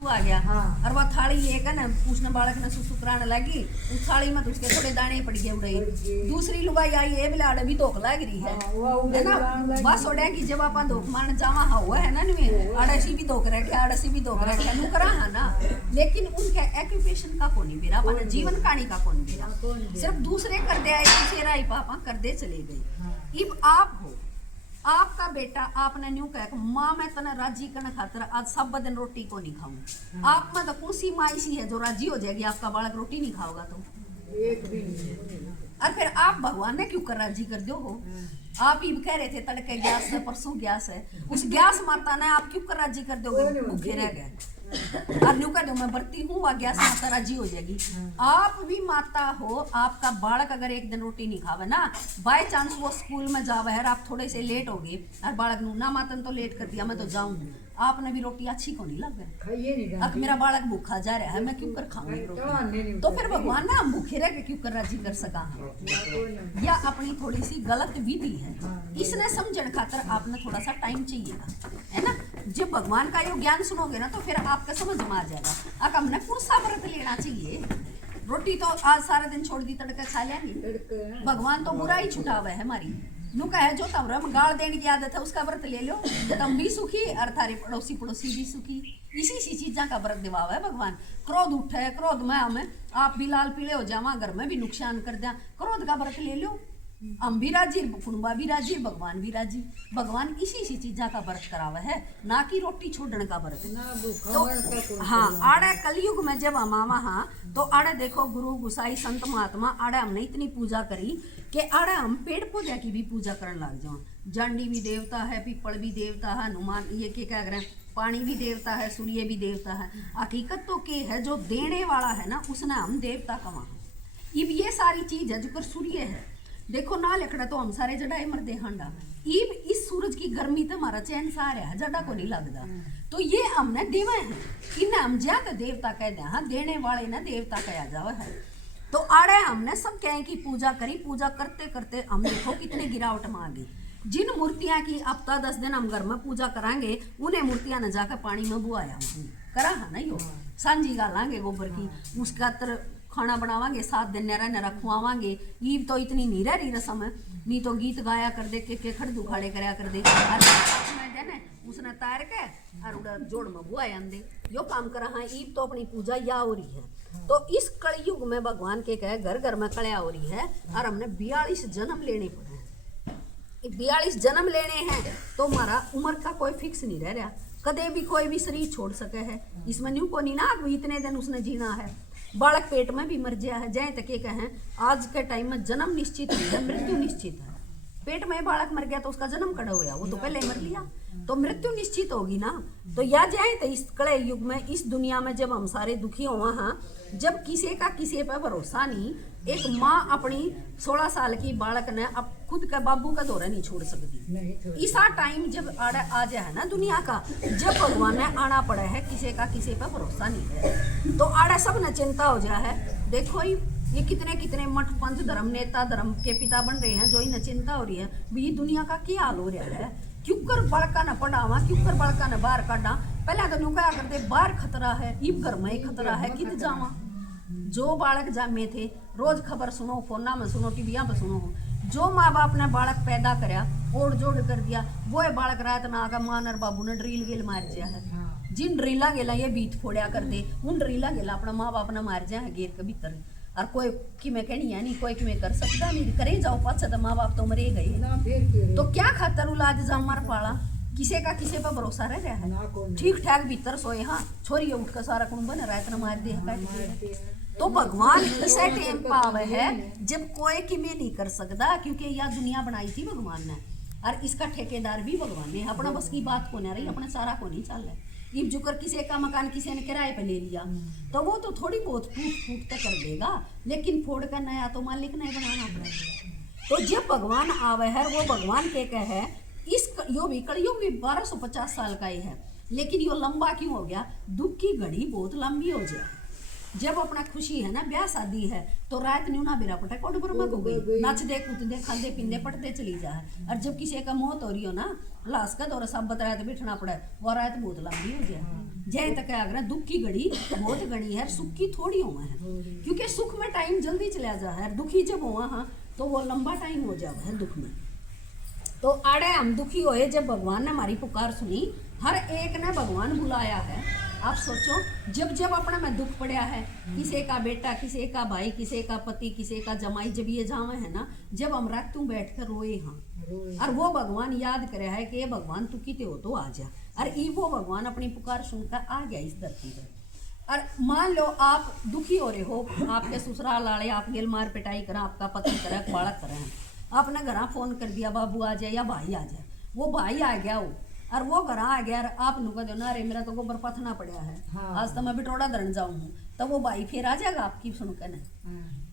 आ गया। हाँ। और वह थाली एक है ना उसने बालक ने सुसु कराने लगी, उस थाली में तो उसके थोड़े दाने पड़ गए उड़े। दूसरी लुगाई आई ये बिलाड़ भी धोख लग रही है ना। बस ओडे की जब अपन धोख मान जावा हुआ है ना नुए अड़सी भी धोख रखे अड़सी भी धोख रखे नु करा है ना। लेकिन उनके एक्यूपेशन का कोनी बेरा अपन जीवन कहानी का कोनी बेरा, सिर्फ दूसरे कर दे आई दूसरे आई पापा कर दे चले गए। इब आप हो आपका बेटा आपने न्यू कह माँ मैं तना राजी करने खातर आज सब दिन रोटी को नहीं खाऊं। आप में तो कुसी माँ ऐसी है जो राजी हो जाएगी आपका बालक रोटी नहीं खाओगा तो एक भी नहीं। और फिर आप भगवान ने क्यों कर राजी कर दो हो। आप ही कह रहे थे तड़के गैस है परसों गैस है, उस गैस माता ने आप क्यों कर राजी कर दोगे, भूखे रह गए। और न्यू कह दो मैं बढ़ती हूँ वह गैस माता राजी हो जाएगी। आप भी माता हो, आपका बालक अगर एक दिन रोटी नहीं खावे ना, बाय चांस वो स्कूल में जावे है आप थोड़े से लेट हो गए और बालक नू ना मातन तो लेट कर दिया मैं तो जाऊं, आपने भी रोटी अच्छी को नहीं लगे। खाइए नहीं अब मेरा बालक भूखा जा रहा है मैं क्यों कर खाऊंगी रोटी, तो फिर भगवान ना हम भूखे रह के क्यों कर राजी कर सका हम। या अपनी थोड़ी सी गलत विधि है, इसने समझने खातर आपने थोड़ा सा टाइम चाहिएगा है ना। जब भगवान का यो ज्ञान सुनोगे ना तो फिर आपका समझ में आ जाएगा। अब हमने कौन सा व्रत लेना चाहिए, रोटी तो आज सारा दिन छोड़ दी तड़के खा लेंगे। भगवान तो बुरा ही छुटा हुआ है हमारी नु कहे जो तमरम गाल देने की आदत है उसका व्रत ले लो, तुम भी सुखी और थारे पड़ोसी पड़ोसी भी सुखी। इसी सी चीजा का व्रत दिवावा है भगवान। क्रोध उठे क्रोध में हमें आप भी लाल पीले हो जावा, घर में भी नुकसान कर दिया, क्रोध का व्रत ले लो। हम भी राजी कुंबा भी राजी भगवान भी राजी। भगवान इसी सी चीजा का व्रत करावा है ना कि रोटी छोड़ने का व्रत। तो हाँ आड़े कलयुग में जब हम आवा हाँ तो आड़े देखो गुरु गुसाई संत महात्मा आड़े हमने इतनी पूजा करी कि आड़े हम पेड़ पौधे की भी पूजा करने लग जाओ। जांडी भी देवता है, पीपल भी देवता है, हनुमान ये क्या कह रहे हैं, पानी भी देवता है, सूर्य भी देवता है। हकीकत तो के है जो देने वाला है ना उसने हम देवता कमा। इब ये सारी चीज है जो कर सूर्य है देखो ना लिखड़ा तो हम सारे जड़ा मरदे हांडा। इब इस सूरज की गर्मी तो हमारा चैन सा रहा है जड़ा को नहीं लगता, तो ये हमने देवा है इन्हें हम ज्या तो देवता कह दे। हाँ देने वाले ना देवता कहा जावा है। तो आड़े हमने सब कहें की पूजा करी, पूजा करते करते हम देखो कितने गिरावट में आ गई। जिन मूर्तियां की हफ्ता 10 दिन हम घर में पूजा करांगे उन्हें मूर्तियां न जाकर पानी में बुआया करा है ना। यो सांझी गालांगे गोबर की, उसका खाना बनावांगे 7 दिन नरा नरा खुआवांगे। ईब तो इतनी नहीं रह रही रसम है, नहीं तो गीत गाया कर दे के खड़ दुखाड़े करया कर दे उसने तार के और उड़ा जोड़ में बुआ दे यो काम करा। हाँ ईब तो अपनी पूजा या हो रही है। तो इस कलयुग में भगवान के कहे घर घर में कड़िया हो रही है और हमने 42 जन्म लेने पड़े हैं। 42 जन्म लेने हैं तो हमारा उम्र का कोई फिक्स नहीं रह रहा, कदे भी कोई भी शरीर छोड़ सके है। इसमें न्यू को नहीं ना इतने दिन उसने जीना है। बालक पेट में भी मर गया है, जय तक ये कहें आज के टाइम में जन्म निश्चित नहीं है, मृत्यु निश्चित है। पेट में बालक मर गया तो उसका जन्म कड़ा हुआ, वो तो पहले मर लिया, तो मृत्यु निश्चित होगी ना। तो या जाए तो इस कड़े युग में इस दुनिया में जब हम सारे दुखी हुआ हाँ, जब किसी का किसी पर भरोसा नहीं, एक माँ अपनी 16 साल की बालक ने अब खुद का बाबू का दौरा नहीं छोड़ सकती। इसा टाइम जब आ जाए है ना दुनिया का, जब भगवान ने आना पड़ा है किसी का किसी पर भरोसा नहीं है, तो आड़ा सब न चिंता हो जाए है। देखो ये कितने कितने मठ पंथ धर्म नेता धर्म के पिता बन रहे हैं जो इन चिंता हो रही है भी दुनिया का क्या हाल हो रहा है। क्यों कर बड़का न पढ़ावा, क्यों कर बड़का न बाहर काटा। पहले तो न्यू क्या करते बाहर खतरा है, इब घर में खतरा है कित जावा। जो बालक जामे थे रोज खबर सुनो, फोना में सुनो, टीविया में सुनो, जो माँ बाप ने बालक पैदा करया ओढ़ जोड़ कर दिया वो बालक रात ना आगा मान और बाबू ने ड्रिल गेल मार दिया है। जिन ड्रिला गेला ये बीत फोड़िया कर दे उन ड्रिला गेला अपना माँ बाप ने मार दिया है गेर के भीतर। और कोई कि मैं कहनी है नहीं कोई कि मैं कर सकता नहीं करे जाओ पाछा तो माँ बाप तो मरे गए, तो क्या खातर उलाद जाओ मार पाला। किसी का किसी पर भरोसा रह रहा है, ठीक ठाक भीतर सोए हाँ छोरी उठ कर सारा कुंभ बन रात न मार दे। तो भगवान इसे टाइम पावे है जब कोई कि मैं नहीं कर सकता, क्योंकि यह दुनिया बनाई थी भगवान ने और इसका ठेकेदार भी भगवान ने। अपना बस की बात को नहीं रही, अपने सारा को नहीं चल रहा। इब जुकर किसी का मकान किसी ने किराए पे ले लिया तो वो तो थोड़ी बहुत फूट फूट तक कर देगा, लेकिन फोड़ कर नया तो मालिक नहीं बनाना पड़ेगा। तो जब भगवान आवे है वो भगवान के कहे इस यो भी कलयुग भी 1250 साल का ही है, लेकिन यो लंबा क्यों हो गया, दुख की घड़ी बहुत लंबी हो जाए। जब अपना खुशी है ना ब्याह शादी है तो रात न्यू ना बेरा पटा कोट पर मग हो गई नाच दे कूद दे खाते पींदे पटते चली जा। और जब किसी का मौत हो रही हो ना लाश का दौरा सब बताया तो बैठना पड़ा है वो रात बहुत लंबी हो जाए जय तक अगर दुख की घड़ी बहुत घड़ी है सुख की थोड़ी हुआ है क्योंकि सुख में टाइम जल्दी चला जा है दुखी जब हुआ हाँ तो वो लंबा टाइम हो जाए है दुख में। तो आड़े हम दुखी होए जब भगवान ने हमारी पुकार सुनी हर एक ने भगवान बुलाया है। आप सोचो जब जब अपने में दुख पड़ा है किसी का बेटा किसी का भाई किसी का पति किसी का जमाई जब ये जावे है ना जब हम रातों बैठ कर रोए हाँ और वो भगवान याद करे है कि भगवान तू किते हो तो आ जा और ई वो भगवान अपनी पुकार सुनकर आ गया इस धरती पर। और मान लो आप दुखी हो रहे हो आपके ससुराल वाले आप गेल मार पिटाई करें आपका पति करे बालक करें आपने घर फोन कर दिया बाबू आ जाए या भाई आ जाए वो भाई आ गया वो और वो घर आ गया और आप नु कह दो ना रे मेरा तो गोबर पथना पड़ा है आज तो मैं बिटोड़ा धरन जाऊँ तो वो भाई फिर आ जाएगा आपकी सुनकर न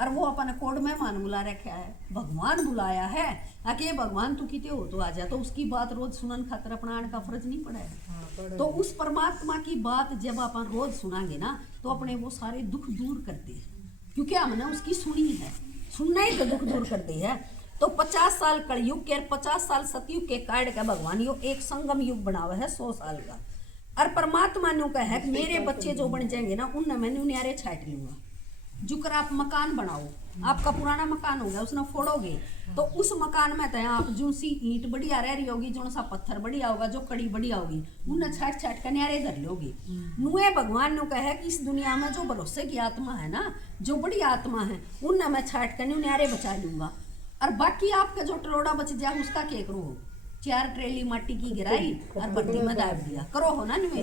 और वो अपने कोड मेहमान बुला रखा है भगवान बुलाया है आके भगवान तू किते हो तो आ जा तो उसकी बात रोज सुनन खातर अपना आने का फर्ज नहीं पड़ा है। तो उस परमात्मा की बात जब अपन रोज सुनांगे ना तो अपने वो सारे दुख दूर करते हैं क्योंकि हमने उसकी सुनी है सुनना ही तो दुख दूर करते हैं। तो 50 साल कलयुग के 50 साल सतयुग के काट का भगवान यो एक संगम युग बनावा है 100 साल का और परमात्मा ने कहा है कि मेरे बच्चे जो बन जाएंगे ना उनने मैंने न्यारे छाट लूंगा जुकर आप मकान बनाओ आपका पुराना मकान होगा उसने फोड़ोगे तो उस मकान में तो आप जो सी ईंट बढ़िया रह रही होगी जो सा पत्थर बढ़िया होगा जो कड़ी बढ़िया होगी उन्हें छाट छाट कर न्यारे धर लोगे। नुए भगवान ने कहा है कि इस दुनिया में जो भरोसे की आत्मा है ना जो बड़ी आत्मा है उनने मैं छाट कर न्यारे बचा लूंगा और बाकी आपका जो टरोड़ा बच जाए उसका क्या करो 4 ट्रेली माटी की गिराई और बर्ती में दाब दिया करो हो ना नुए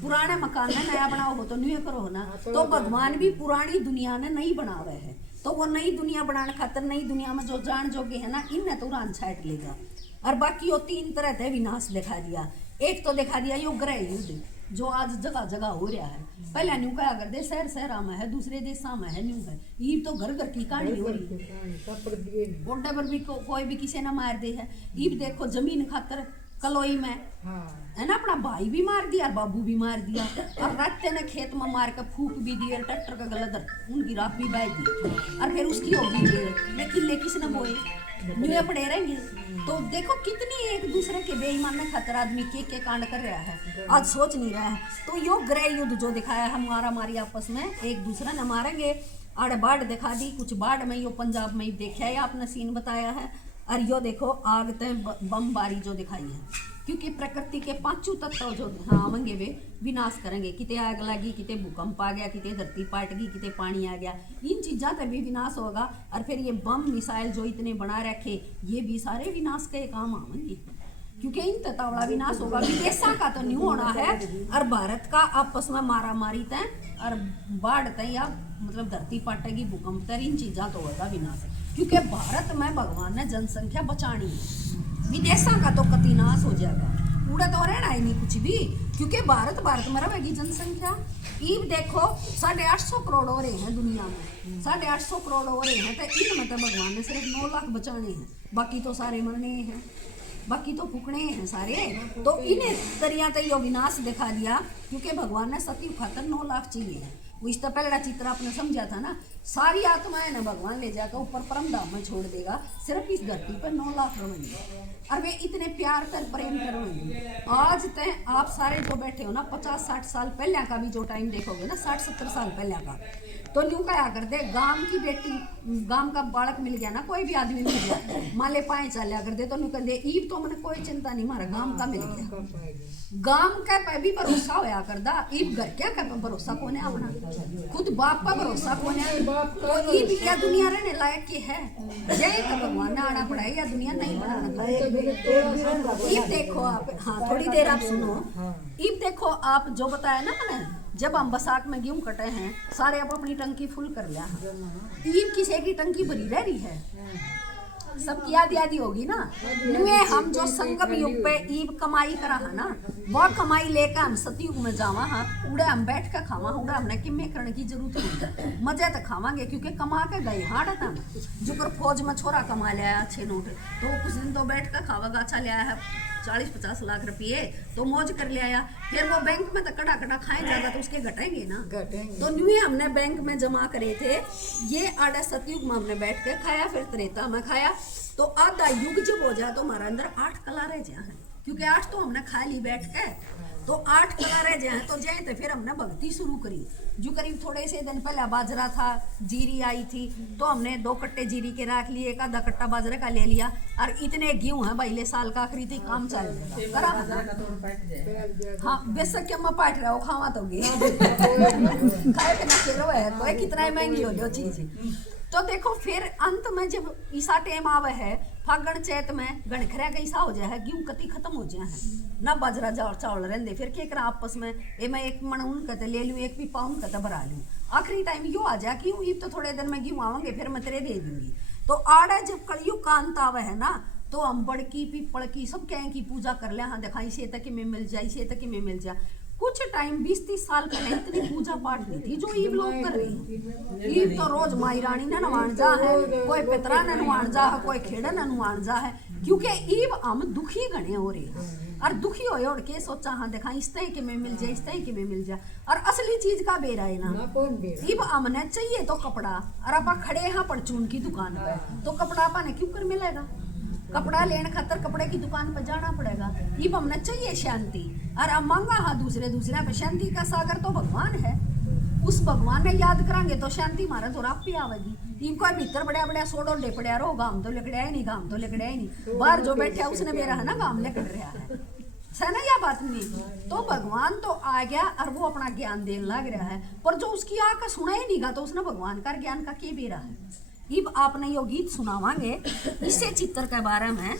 पुराने मकान में नया बनाओ हो तो नुए करो हो ना। तो भगवान भी पुरानी दुनिया ने नहीं बनावे है तो वो नई दुनिया बनाने खातर नई दुनिया में जो जान जोगे है ना इनने तो उड़ान छाट लेगा और बाकी वो 3 तरह के विनाश दिखा दिया। एक तो दिखा दिया यो ग्रह युद्ध जो आज जगह जगह हो रहा है पहला न्यू का अगर दे शहर शहर में है दूसरे देशा में है न्यू है ये तो घर घर की कहानी हो रही है गोड्डे पर भी कोई भी किसी ने मार दे है ये देखो जमीन खातर कलोई में है ना अपना भाई भी मार दिया और बाबू भी मार दिया और रात ने खेत में मार कर फूक भी दिए ट्रैक्टर का गलत उनकी राख भी बह दी और फिर उसकी होगी किले किसने बोए न्यू पड़े रहेंगे। तो देखो कितनी एक दूसरे के बेईमान ने खतर आदमी के कांड कर रहा है आज सोच नहीं रहा है। तो यो गृह युद्ध जो दिखाया है मारा मारी आपस में एक दूसरे ने मारेंगे आड़ बाढ़ दिखा दी कुछ बाढ़ में यो पंजाब में देखा है आपने सीन बताया है और यो देखो आग ते बमबारी जो दिखाई है क्योंकि प्रकृति के 5 तत्व जो आवेंगे वे विनाश करेंगे किते आग लगी किते भूकंप आ गया किते धरती पाट गई किते पानी आ गया इन चीज़ों का भी विनाश होगा और फिर ये बम मिसाइल जो इतने बना रखे ये भी सारे विनाश के काम आवेंगे क्योंकि इन तत्वड़ा विनाश होगा विदेशा का तो न्यू होना है और भारत का आपस में मारा मारी तय और बाढ़ तय या मतलब धरती पाटेगी भूकंप तय इन चीज़ों तो होगा विनाश क्योंकि भारत में भगवान ने जनसंख्या बचानी है विदेशा का तो कति नाश हो जाएगा उड़ा तो रहना ही नहीं कुछ भी क्योंकि भारत में रहेगी जनसंख्या। ईब देखो 850 करोड़ हो रहे हैं दुनिया में 850 करोड़ हो रहे हैं तो इनमें तो भगवान ने सिर्फ 9 लाख बचाने हैं बाकी तो सारे मरने हैं बाकी तो फूकने हैं सारे। तो इन्हें तरिया तो यो विनाश दिखा दिया क्योंकि भगवान ने सती खातर 9 लाख चाहिए है वो इस तो पहला चित्र आपने समझा था ना सारी आत्माएं ना भगवान ले जाकर ऊपर परम धाम में छोड़ देगा सिर्फ इस धरती पर 9 लाख रहेंगे और वे इतने प्यार कर प्रेम करेंगे। आज तय आप सारे जो बैठे हो ना 50-60 साल पहले का भी जो टाइम देखोगे ना 60-70 साल पहले का तो न्यू क्या करते गांव की बेटी गांव का बालक मिल गया ना कोई भी आदमी मिल गया माले पाए चलिया करते तो न्यू कहते ईब तो मैंने कोई चिंता नहीं मारा गांव का मिल गया गांव का पे भी भरोसा होया करदा ईब घर क्या का भरोसा कोने अपना खुद बाप का भरोसा कोने तो ईब क्या दुनिया रहने लायक की है जय का भगवान ने आना पड़ा है या दुनिया नहीं बनाना। ईब देखो आप हाँ थोड़ी देर आप सुनो ईब देखो आप जो बताया ना मैंने जब हम बसाख में गेहूं कटे हैं सारे अब अपनी टंकी फुल कर लिया ईब किसी की टंकी भरी रह रही है सबकी याद यादी होगी ना नुए हम जो संगम युग पे ईब कमाई करा है ना वो कमाई लेकर हम सतयुग में जावा हाँ उड़े हम बैठ कर खावा उड़ा हमने किम्मे करने की जरूरत नहीं मजे तो खावांगे क्योंकि कमा के गए हाँ डटा जो कर फौज में छोरा कमा लिया अच्छे नोट तो कुछ दिन तो बैठ कर खावा गाछा लिया है 40-50 लाख रुपये तो मौज कर ले आया, फिर वो बैंक में तो कड़ा कड़ा खाए जाएगा तो उसके घटेंगे ना। घटेंगे। तो न्यू हमने बैंक में जमा करे थे, ये आधा सतयुग में हमने बैठ के खाया, फिर त्रेता में खाया, तो आधा युग जब हो जाए तो हमारा अंदर 8 कला रह जाए हैं, क्योंकि 8 तो हमने खा ली बैठ के, तो 8 कला रह जाए तो जाए तो फिर हमने भक्ति शुरू करी। जो करीब थोड़े से दिन पहले बाजरा था, जीरी आई थी, तो हमने 2 कट्टे जीरी के रख लिए, एक आधा कट्टा बाजरे का ले लिया, और इतने गेहूं है भाई, साल का आखिरी थी काम चलेगा। हाँ बेशक के मैं पाट रहा हूँ, खावा तो गे खाए के ना खेलो है, तो कितना महंगी हो जो चीज। तो देखो फिर अंत में जब ईसा टेम आवे है, फागण चैत में गणखरा का ईसा हो जाए है, गेहूं कति खत्म हो जाए है ना, बाजरा चावल रहते, फिर के करा आपस में ए मैं एक मन उन कहते ले लूँ, एक भी पाउन कहते भरा लूँ, आखिरी टाइम यो आ जाए कि ये तो थोड़े दिन में गेहूं आवेंगे, फिर मैं तेरे दे दूंगी। तो आड़ा जब कलयुग का अंत आवे है ना, तो हम बड़की पीपल की सब कहें की पूजा कर ले, हाँ देखा इसे तक में मिल जाए, इसे तक में मिल जाए। कुछ टाइम 20-30 साल पहले इतनी पूजा पाठ नहीं थी जो ईब लोग कर रही हैं। ईब तो रोज माई रानी ने नवान जा है, कोई पितरा ने नवान जा है, कोई खेड़ा ने नवान जा है, क्योंकि ईब हम दुखी गणे हो रहे हैं, और दुखी हो उड़ के सोचा हाँ देखा इस तरह के में मिल जाए, इस तरह के में मिल जाए, और असली चीज का बेरा है ना। ईब हमने चाहिए तो कपड़ा, और आप खड़े हैं परचून की दुकान पे, तो कपड़ा अपने क्यों कर मिलेगा, कपड़ा लेने खातर कपड़े की दुकान पर जाना पड़ेगा। ये हमने चाहिए शांति, और अब मांगा हाँ दूसरे पे, शांति का सागर तो भगवान है, उस भगवान ने याद करांगे तो शांति मारा तो आप भी आवेगी। इनको भीतर बड़ा बड़ा सोडो ले पड़ा रहो, गाम तो लिकड़े नहीं, गाम तो लिकड़े नहीं, बाहर जो बैठा उसने मेरा है ना गाम लिकड़ रहा है ना, या बात नहीं। तो भगवान तो आ गया और वो अपना ज्ञान देने लग रहा है, पर जो उसकी आँख सुना ही नहीं गा, तो उसने भगवान का ज्ञान का के बेरा है। अब आपने यो गीत सुनावांगे इससे चित्र के बारे में।